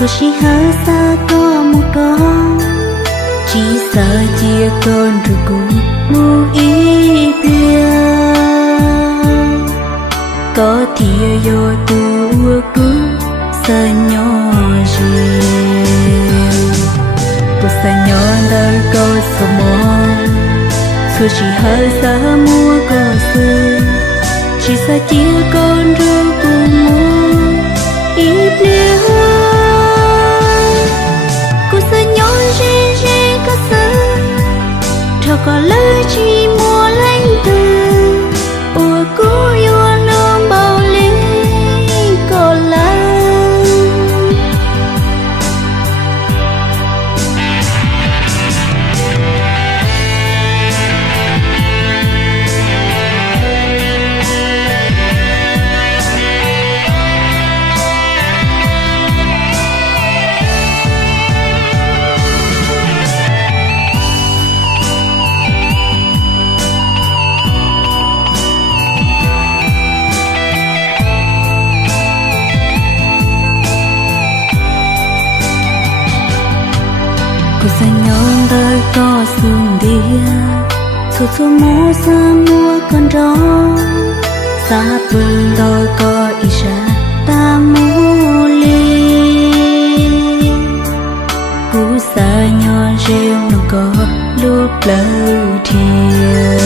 Thôi chỉ hở xa có một con, chỉ sợ chia con rồi cũng mu ý bia. Có thìa vô tu cứ sợ nhỏ gì, cô sợ nhỏ đời có sợ mòn. Thôi chỉ hở xa mua có sự, chỉ sợ chia con rồi cũng mu ý bia. Cho có lời chỉ mua lánh từ ủa cố yêu nương bao lý có lắm. Cô sẽ nhon đời có sương đĩa, thu thu mua xa mua con gió, xa bừng đôi có ý ra ta mua ly. Cú xa nhon rêu nó có lúc lâu thiệt.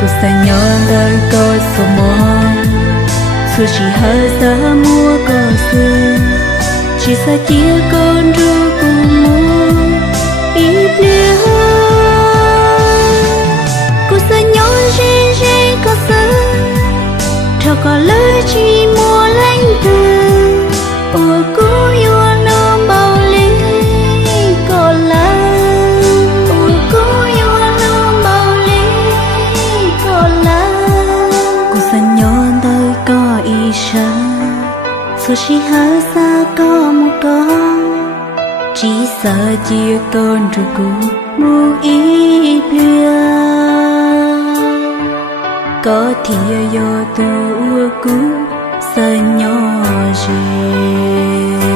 Cô sẽ nhon đời có sầu mòn, thu chỉ hơi xa mua có sương, chỉ sợ chia con rồi cùng mua ý bia. Cô sợ nhỏ rê có sợ, cho có lời chỉ mua lánh từ ủa cố yêu nương bao lý có lắm. Ủa cố yêu nương bao lý có lắm. Cô sợ nhỏ đời có ý sợ, thôi chỉ hở xa có một con, chỉ sợ chia con rồi cũng mu ý bia. Có thìa vô tu cũng sợ nhỏ gì.